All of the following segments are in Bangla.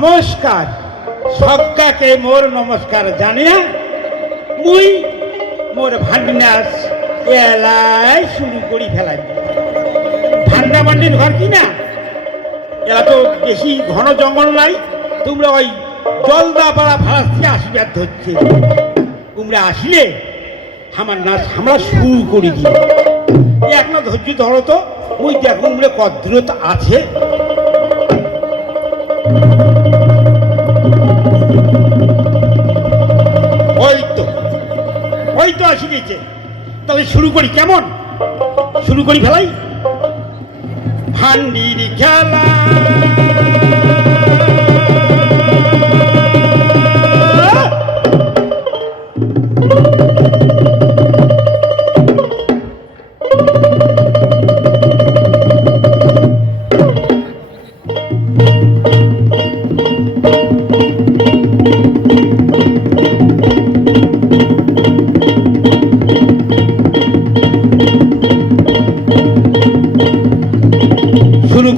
নমস্কার। সবকাকে মোর নমস্কার জানিয়া মুই মোর ভান্ডাস এলাই শুরু করি ফেলাই। ভান্ডা মান্ডির ঘর কি না? এরা তো বেশি ঘন জঙ্গল নাই, তোমরা ওই জলদা পাড়া ভাড়া থেকে আসিবার ধরছে। তোমরা আসলে আমার নাচ আমরা শুরু করি দিই। এক না ধৈর্য ধরো তো ওই দেখো তোমরা কদ্রত আছে। করি কেমন? শুরু করি ফেলাই ভান্ডির খেলা।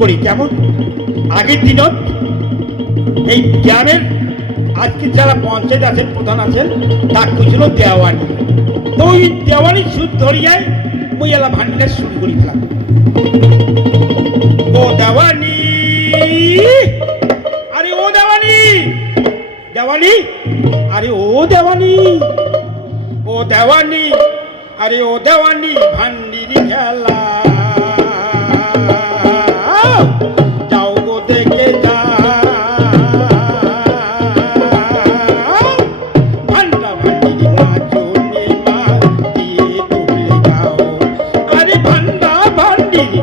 করি, কেমন? আগের দিনত এই গ্রামের আজকে যারা পঞ্চায়েত আছেন, প্রধান আছেন, তার ছিল দেওয়ানি। তো ওই দেওয়ানি সুদ ধরিয়ায় মুই এলা ভান্ডার শুরু করি ফেলাম ও দেওয়ানি! আরে ও দেওয়ানি! দেওয়ানি? আরে ও দেওয়ানি! ও দেওয়ানি! আরে ও দেওয়ানি, ভান্ডিরি খেলা। যাও গো দেখে ভান্ডা ভান্ডিরি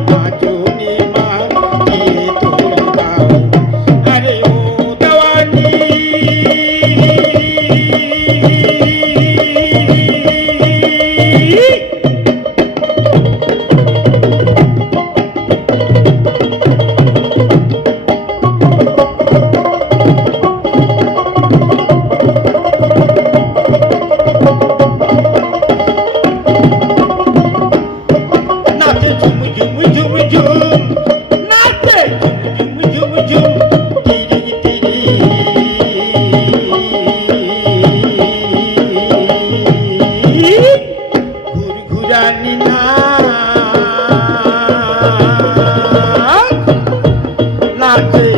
নাচে